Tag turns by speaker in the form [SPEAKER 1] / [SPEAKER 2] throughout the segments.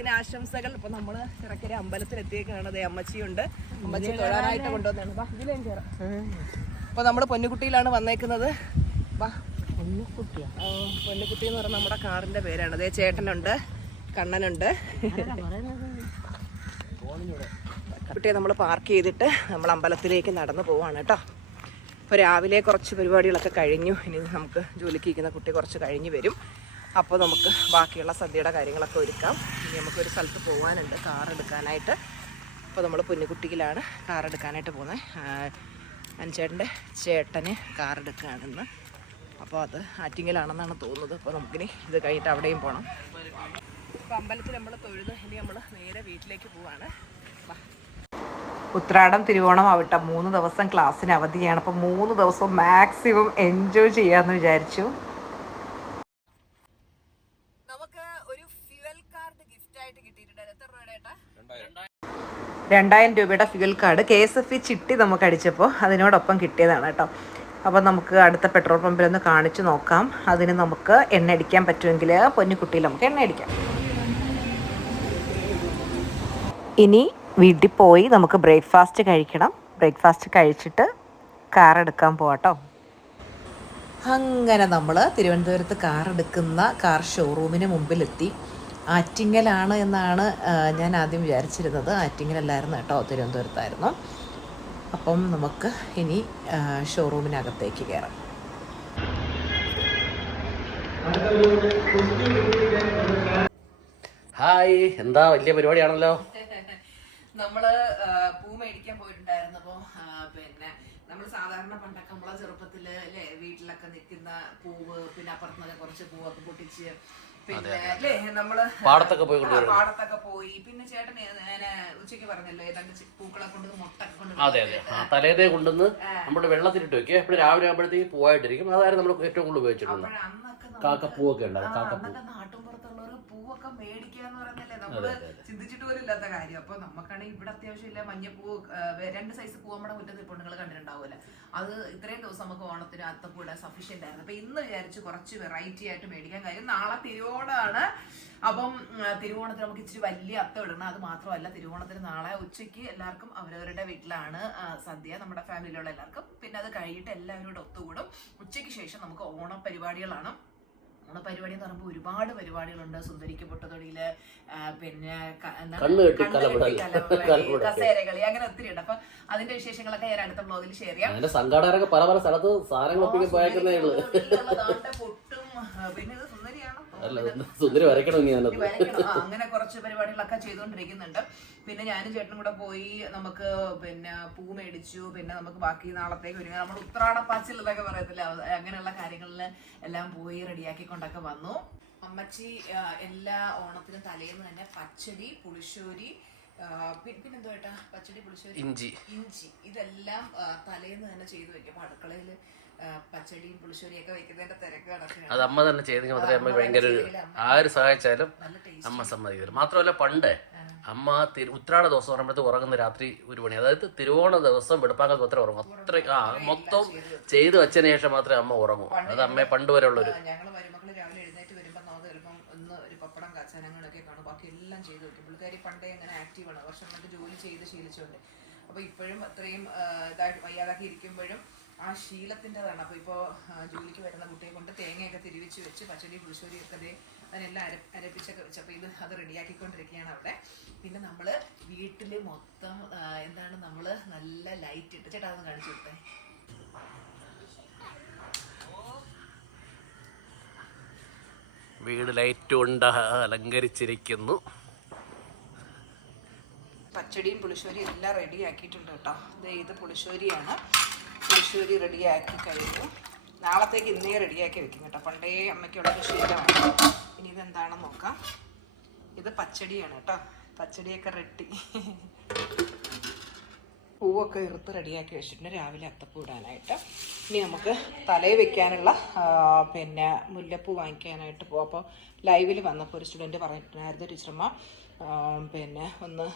[SPEAKER 1] നബിദിനാശംസകൾ ഇപ്പൊ നമ്മൾ ചിറക്കര അമ്പലത്തിൽ എത്തിയേക്കാണ് ദേ അമ്മച്ചിയുണ്ട്. അമ്മച്ചി തൊഴാനായിട്ട് കൊണ്ടുവന്നാണ് വാ ഇതിലേം കയറാം അപ്പൊ നമ്മൾ പൊന്നുകുട്ടിയിലാണ് വന്നേക്കുന്നത്. വാ.
[SPEAKER 2] പൊന്നുകുട്ടിയാ?
[SPEAKER 1] പൊന്നുകുട്ടി എന്ന് പറഞ്ഞ നമ്മുടെ കാറിന്റെ പേരാണ്. അതേ ചേട്ടനുണ്ട് കണ്ണനുണ്ട്. കുട്ടിയെ നമ്മൾ പാർക്ക് ചെയ്തിട്ട് നമ്മൾ അമ്പലത്തിലേക്ക് നടന്നു പോവാണ് കേട്ടോ. അപ്പോൾ രാവിലെ കുറച്ച് പരിപാടികളൊക്കെ കഴിഞ്ഞു. ഇനി നമുക്ക് ജോലിക്ക് ഇരിക്കുന്ന കുട്ടി കുറച്ച് കഴിഞ്ഞു വരും. അപ്പോൾ നമുക്ക് ബാക്കിയുള്ള സദ്യയുടെ കാര്യങ്ങളൊക്കെ ഒരുക്കാം. ഇനി നമുക്കൊരു സ്ഥലത്ത് പോകാനുണ്ട് കാർ എടുക്കാനായിട്ട്. അപ്പോൾ നമ്മൾ പൊന്നുകുട്ടിയിലാണ് കാർ എടുക്കാനായിട്ട് പോകുന്നത് അനുചേട്ടന്റെ ചേട്ടന് കാർ എടുക്കുകയാണെന്ന് അപ്പോൾ അത് ആറ്റിങ്ങലാണെന്നാണ് തോന്നുന്നത്. അപ്പോൾ നമുക്കിനി ഇത് കഴിഞ്ഞിട്ട് അവിടെയും പോകണം അപ്പോൾ അമ്പലത്തിൽ നമ്മൾ തൊഴുത് ഇനി നമ്മൾ നേരെ വീട്ടിലേക്ക് പോവാണ്. ഉത്രാടം തിരുവോണം ആവട്ടെ. മൂന്ന് ദിവസം ക്ലാസ്സിന് അവധിയാണ്. അപ്പോൾ മൂന്ന് ദിവസം മാക്സിമം എൻജോയ് ചെയ്യാമെന്ന് വിചാരിച്ചു നമുക്ക് ഒരു ഫ്യുവൽ കാർഡ് ഗിഫ്റ്റ് ആയിട്ട് കിട്ടിയിട്ടുണ്ട് എത്ര രൂപയുടെ ഏട്ടാ രണ്ടായിരം രൂപയുടെ fuel card K S F E ചിട്ടി നമുക്ക് അടിച്ചപ്പോൾ അതിനോടൊപ്പം കിട്ടിയതാണ് കേട്ടോ. അപ്പോൾ നമുക്ക് അടുത്ത പെട്രോൾ പമ്പിൽ ഒന്ന് കാണിച്ചു നോക്കാം. അതിന് നമുക്ക് എണ്ണ അടിക്കാൻ പറ്റുമെങ്കിൽ പൊന്നിക്കുട്ടിയിൽ നമുക്ക് എണ്ണ അടിക്കാം. ഇനി വീട്ടിൽ പോയി നമുക്ക് ബ്രേക്ക്ഫാസ്റ്റ് കഴിക്കണം. ബ്രേക്ക്ഫാസ്റ്റ് കഴിച്ചിട്ട് കാർ എടുക്കാൻ പോകട്ടോ അങ്ങനെ നമ്മൾ തിരുവനന്തപുരത്ത് കാർ എടുക്കുന്ന കാർ ഷോറൂമിന് മുമ്പിലെത്തി. ആറ്റിങ്ങലാണ് എന്നാണ് ഞാൻ ആദ്യം വിചാരിച്ചിരുന്നത്. ആറ്റിങ്ങലല്ലായിരുന്നു കേട്ടോ തിരുവനന്തപുരത്തായിരുന്നു. അപ്പം നമുക്ക് ഇനി ഷോറൂമിനകത്തേക്ക് കയറാം
[SPEAKER 3] ഹായ് എന്താ വലിയ പരിപാടിയാണല്ലോ?
[SPEAKER 1] നമ്മൾ പൂ മേടിക്കാൻ പോയിട്ടുണ്ടായിരുന്നു. അപ്പൊ ആ, പിന്നെ നമ്മൾ സാധാരണ പണ്ടൊക്കെ നമ്മളെ ചെറുപ്പത്തിൽ അല്ലേ വീട്ടിലൊക്കെ നിൽക്കുന്ന പൂവ് പിന്നെ അപ്പുറത്തുനിന്നൊക്കെ കുറച്ച് പൂവൊക്കെ പൊട്ടിച്ച് പിന്നെ അല്ലേ? നമ്മൾ
[SPEAKER 3] പാടത്തൊക്കെ പോയി
[SPEAKER 1] കൊണ്ടുവരും പാടത്തൊക്കെ പോയി. പിന്നെ ചേട്ടൻ ഞാൻ ഉച്ചയ്ക്ക് പറഞ്ഞല്ലോ ഏതാണ്ട് പൂക്കളെ കൊണ്ട് കൊണ്ട്
[SPEAKER 3] അതെ അതെ. ആ തലേതേ കൊണ്ടുവന്ന് നമ്മുടെ വെള്ളത്തിലിട്ട് വെക്കുക. എപ്പോഴും രാവിലെ ആകുമ്പോഴത്തേക്ക് പൂവായിട്ടിരിക്കും. അതായിരുന്നു നമ്മൾ ഏറ്റവും കൂടുതൽ ഉപയോഗിച്ചിട്ടുള്ളത്. കാക്കപ്പൂവൊക്കെ
[SPEAKER 1] ഉണ്ട്.
[SPEAKER 3] കാക്കപ്പൂ
[SPEAKER 1] പൂവൊക്കെ മേടിക്കാന്ന് പറയുന്നല്ലേ നമ്മൾ ചിന്തിച്ചിട്ട് പോലും ഇല്ലാത്ത കാര്യം. അപ്പൊ നമുക്കാണെങ്കിൽ ഇവിടെ അത്യാവശ്യം ഇല്ല മഞ്ഞപ്പൂ രണ്ട് സൈസ് പൂ നമ്മുടെ മുറ്റത്ത് ഇപ്പോൾ നിങ്ങൾ കണ്ടിട്ടുണ്ടാവില്ല അത് ഇത്രയും ദിവസം നമുക്ക് ഓണത്തിന് സഫീഷ്യന്റ് ആയിരുന്നു. അപ്പൊ ഇന്ന് വിചാരിച്ച് കുറച്ച് വെറൈറ്റി ആയിട്ട് മേടിക്കാൻ കാര്യം. നാളെ തിരുവോണമാണ് അപ്പം തിരുവോണത്തിന് നമുക്ക് ഇച്ചിരി വലിയ അത്തം ഇടണം. അത് മാത്രമല്ല തിരുവോണത്തിന് നാളെ ഉച്ചയ്ക്ക് എല്ലാവർക്കും അവരവരുടെ വീട്ടിലാണ് സദ്യ നമ്മുടെ ഫാമിലിയിലുള്ള എല്ലാവർക്കും. പിന്നെ അത് കഴിഞ്ഞിട്ട് എല്ലാവരും കൂടെ ഒത്തുകൂടും. ഉച്ചയ്ക്ക് ശേഷം നമുക്ക് ഓണ പരിപാടികളാണ് ഓണപരിപാടി എന്ന് പറയുമ്പോൾ ഒരുപാട് പരിപാടികളുണ്ട്. സുന്ദരിക്ക് പൊട്ടതൊടിയിൽ പിന്നെ. കസേരകളി അങ്ങനെ ഒത്തിരി ഉണ്ട്. അപ്പൊ അതിന്റെ വിശേഷങ്ങളൊക്കെ ഞാൻ അടുത്ത ബ്ലോഗിൽ ഷെയർ ചെയ്യാം.
[SPEAKER 3] സംഘാടകരൊക്കെ പല പല സ്ഥലത്ത് സാധനങ്ങൾ
[SPEAKER 1] പൊട്ടും. പിന്നെ ഇത്
[SPEAKER 3] സുന്ദരി വരക്കണം ഇനി
[SPEAKER 1] ഇത്
[SPEAKER 3] അതിനകത്ത്.
[SPEAKER 1] വരയ്ക്കണം. ആ, അങ്ങനെ കുറച്ച് പരിപാടികളൊക്കെ ചെയ്തുകൊണ്ടിരിക്കുന്നുണ്ട്. പിന്നെ ഞാനും ചേട്ടനും കൂടെ പോയി നമുക്ക് പിന്നെ പൂ മേടിച്ചു. പിന്നെ നമുക്ക് ബാക്കി നാളത്തേക്ക് ഒരുങ്ങാൻ നമ്മൾ ഉത്രാടപ്പാച്ചിൽ എന്നൊക്കെ പറയത്തില്ല? അങ്ങനെയുള്ള കാര്യങ്ങളിൽ എല്ലാം പോയി റെഡിയാക്കിക്കൊണ്ടൊക്കെ വന്നു. അമ്മച്ചി എല്ലാ ഓണത്തിനും തലേന്ന് തന്നെ പച്ചടി പുളിശ്ശേരി പിന്നെന്തോ ഏട്ടാ? പച്ചടി പുളിശ്ശേരി
[SPEAKER 3] ഇഞ്ചി.
[SPEAKER 1] ഇഞ്ചി. ഇതെല്ലാം തലേന്ന് തന്നെ ചെയ്തു വെക്കും. അപ്പൊ അടുക്കളയിൽ പച്ചടിയും പുളിശ്ശേരിയും ഒക്കെ വെക്കുന്നതിന്റെ തിരക്ക് നടക്കുകയാണ്
[SPEAKER 3] അത് അമ്മ തന്നെ ചെയ്തെങ്കിൽ മാത്രമേ അമ്മ ഭയങ്കര ആര് സഹായിച്ചാലും അമ്മ സമ്മതിക്കില്ല മാത്രമല്ല പണ്ട് അമ്മ തിരു ഉത്രാട ദിവസം പറയുമ്പോഴത്തേക്ക് ഉറങ്ങുന്ന രാത്രി ഒരു മണി അതായത് തിരുവോണ ദിവസം വെളുപ്പാക്കത്ത് അത്ര ഉറങ്ങും. അത്ര ആ മൊത്തം ചെയ്തു വെച്ചതിന് ശേഷം മാത്രമേ അമ്മ ഉറങ്ങൂ. അത് അമ്മയെ പണ്ട് വരെ ഉള്ളൊരു
[SPEAKER 1] ഞങ്ങൾ മരുമക്കൾ രാവിലെ എഴുന്നേറ്റ് വരുമ്പോൾ നമുക്ക് ചിലപ്പം ഒന്ന് ഒരു പപ്പടം കച്ചനങ്ങളൊക്കെ കാണും ബാക്കി എല്ലാം ചെയ്തു വെക്കും. പുള്ളിക്കാരി പണ്ടേ അങ്ങനെ ആക്റ്റീവാണ് വർഷങ്ങൾക്ക് ജോലി ചെയ്ത് ശീലിച്ചുകൊണ്ട് അപ്പോൾ ഇപ്പോഴും അത്രയും ഇതായിട്ട് വയ്യാതാക്കി ഇരിക്കുമ്പോഴും ആ ശീലത്തിന്റെതാണ്. അപ്പോൾ ഇപ്പോൾ ജോലിക്ക് വരുന്ന കുട്ടിയെ കൊണ്ട് തേങ്ങയൊക്കെ തിരിവിച്ച് വെച്ച് പച്ചടി പുളിശ്ശേരി ഒക്കെ ദേ അതിനെല്ലാം അര അരപ്പിച്ചൊക്കെ വെച്ച് അപ്പോൾ ഇത് അത് റെഡിയാക്കിക്കൊണ്ടിരിക്കുകയാണ് അവിടെ. പിന്നെ നമ്മൾ വീട്ടിൽ മൊത്തം എന്താണ് നമ്മൾ നല്ല ലൈറ്റ് ഇട്ട് ചേട്ടാ കാണിച്ചു കൊടുത്തേ.
[SPEAKER 3] വീട് ലൈറ്റ് കൊണ്ട് അലങ്കരിച്ചിരിക്കുന്നു.
[SPEAKER 1] പച്ചടിയും പുളിശ്ശേരിയും എല്ലാം റെഡി ആക്കിയിട്ടുണ്ട് കേട്ടോ. ഇത് പുളിശ്ശേരിയാണ്. പുളിശ്ശേരി റെഡിയാക്കി കഴിഞ്ഞു. നാളത്തേക്ക് ഇന്നേ റെഡിയാക്കി വെക്കും കേട്ടോ. പണ്ടേ അമ്മയ്ക്കുള്ളൊരു ശീലമാണ്. ഇനി ഇതെന്താണെന്ന് നോക്കാം. ഇത് പച്ചടിയാണ് കേട്ടോ. പച്ചടിയൊക്കെ റെഡി. പൂവൊക്കെ ഇറുത്ത് റെഡിയാക്കി വെച്ചിട്ടുണ്ട് രാവിലെ അത്തപ്പൂ ഇടാനായിട്ട്. ഇനി നമുക്ക് തലയിൽ വെക്കാനുള്ള പിന്നെ മുല്ലപ്പൂ വാങ്ങിക്കാനായിട്ട് പോകും അപ്പോൾ ലൈവിൽ വന്നപ്പോൾ ഒരു സ്റ്റുഡന്റ് പറഞ്ഞിട്ടുണ്ടായിരുന്നു ടീച്ചർമ്മ പിന്നെ ഒന്ന്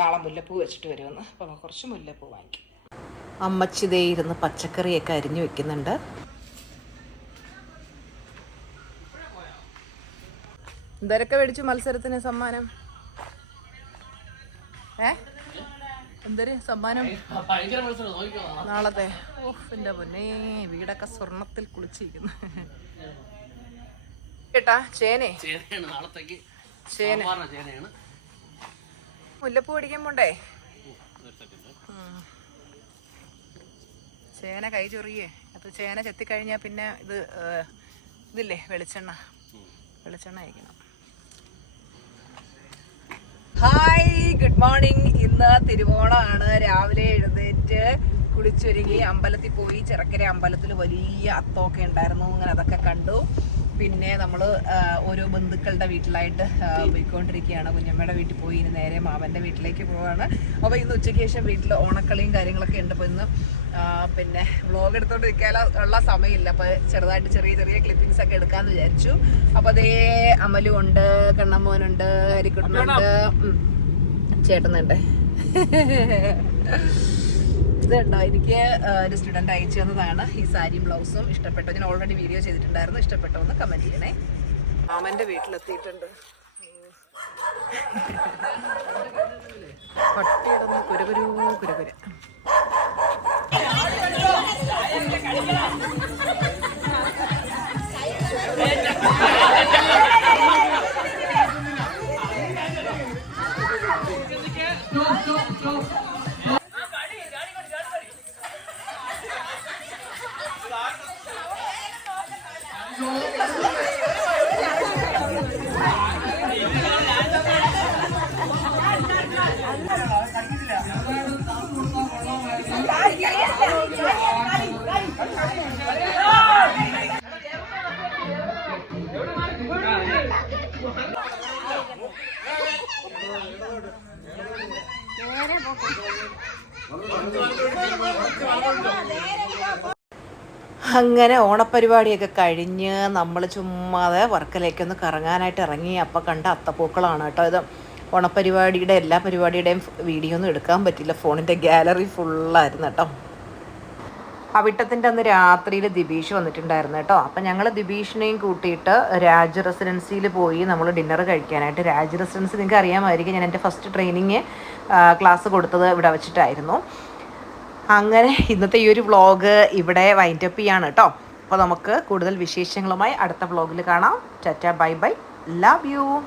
[SPEAKER 1] നാളെ മുല്ലപ്പൂ വെച്ചിട്ട് വരുമെന്ന്. അപ്പോൾ കുറച്ച് മുല്ലപ്പൂ വാങ്ങിക്കും. അമ്മച്ചിതേ ഇരുന്ന് പച്ചക്കറിയൊക്കെ അരിഞ്ഞു വെക്കുന്നുണ്ട്. എന്തൊക്കെ മേടിച്ചു മത്സരത്തിന് സമ്മാനം. ഏ? എന്തൊരു സമ്മാനം? നാളത്തെ. ഓഹ് എന്റെ പൊന്നെ വീടൊക്കെ സ്വർണത്തിൽ കുളിച്ചിരിക്കുന്നു. കേട്ടാ ചേനെ. ചേന. മുല്ലപ്പൂ അടിക്കാൻ പോണ്ടേ. ചേന കൈ ചൊറിയേ. അത് ചേന ചെത്തിക്കഴിഞ്ഞാൽ പിന്നെ ഇത് ഇതില്ലേ വെളിച്ചെണ്ണ. വെളിച്ചെണ്ണ അയക്കണം. ഹായ് ഗുഡ് മോർണിംഗ് ഇന്ന് തിരുവോണമാണ് രാവിലെ എഴുന്നേറ്റ് കുളിച്ചൊരുങ്ങി അമ്പലത്തിൽ പോയി ചിറക്കര അമ്പലത്തിൽ വലിയ അത്തമൊക്കെ ഉണ്ടായിരുന്നു. അങ്ങനെ അതൊക്കെ കണ്ടു. പിന്നെ നമ്മൾ ഓരോ ബന്ധുക്കളുടെ വീട്ടിലായിട്ട് പോയിക്കൊണ്ടിരിക്കുകയാണ്. കുഞ്ഞമ്മയുടെ വീട്ടിൽ പോയി. ഇനി നേരെ മാമന്റെ വീട്ടിലേക്ക് പോവാണ്. അപ്പോൾ ഇന്ന് ഉച്ചയ്ക്ക് ശേഷം വീട്ടിൽ ഓണക്കളിയും കാര്യങ്ങളൊക്കെ ഉണ്ട്. അപ്പോൾ ഇന്ന് പിന്നെ വ്ളോഗ് എടുത്തോണ്ടിരിക്കാൻ ഉള്ള സമയമില്ല. അപ്പോൾ ചെറുതായിട്ട് ചെറിയ ചെറിയ ക്ലിപ്പിങ്സ് ഒക്കെ എടുക്കാന്ന് വിചാരിച്ചു. അപ്പോൾ അതേ അമലും ഉണ്ട് കണ്ണമ്മോനുണ്ട് ഹരിക്കുട്ടനുണ്ട്. ചേട്ടനുണ്ട് ഇതുണ്ടോ? എനിക്ക് ഒരു സ്റ്റുഡന്റ് അയച്ചു തന്നതാണ്. ഈ സാരിയും ബ്ലൗസും ഇഷ്ടപ്പെട്ടു. ഞാൻ ഓൾറെഡി വീഡിയോ ചെയ്തിട്ടുണ്ടായിരുന്നു. ഇഷ്ടപ്പെട്ടോ എന്ന് കമന്റ് ചെയ്യണേ. മാമന്റെ വീട്ടിലെത്തിയിട്ടുണ്ട്. പട്ടിയിടന്ന് കുരുകുരു കുരുകുര não, não. അങ്ങനെ ഓണപ്പരിപാടിയൊക്കെ കഴിഞ്ഞ് നമ്മൾ ചുമ്മാതെ വർക്കിലേക്കൊന്ന് കറങ്ങാനായിട്ട് ഇറങ്ങി. അപ്പം കണ്ട അത്തപ്പൂക്കളാണ് കേട്ടോ ഇത്. ഓണപ്പരിപാടിയുടെ എല്ലാ പരിപാടിയുടെയും വീഡിയോ ഒന്നും എടുക്കാൻ പറ്റില്ല. ഫോണിന്റെ ഗാലറി ഫുള്ളായിരുന്നു കേട്ടോ. അവിട്ടത്തിന്റെ അന്ന് രാത്രിയിൽ ദിബീഷ് വന്നിട്ടുണ്ടായിരുന്നു കേട്ടോ. അപ്പം ഞങ്ങൾ ദിബീഷിനെയും കൂട്ടിയിട്ട് രാജ് റെസിഡൻസിയിൽ പോയി നമ്മൾ ഡിന്നർ കഴിക്കാനായിട്ട്. രാജ് റെസിഡൻസി നിങ്ങൾക്ക് അറിയാമായിരിക്കും ഞാൻ എന്റെ ഫസ്റ്റ് ട്രെയിനിങ് ക്ലാസ് കൊടുത്തത് ഇവിടെ വെച്ചിട്ടായിരുന്നു. അങ്ങനെ ഇന്നത്തെ ഈ ഒരു വ്ളോഗ് ഇവിടെ വൈൻഡപ്പ് ചെയ്യാണ് കേട്ടോ. അപ്പോൾ നമുക്ക് കൂടുതൽ വിശേഷങ്ങളുമായി അടുത്ത വ്ളോഗിൽ കാണാം. Tata bye bye. Love you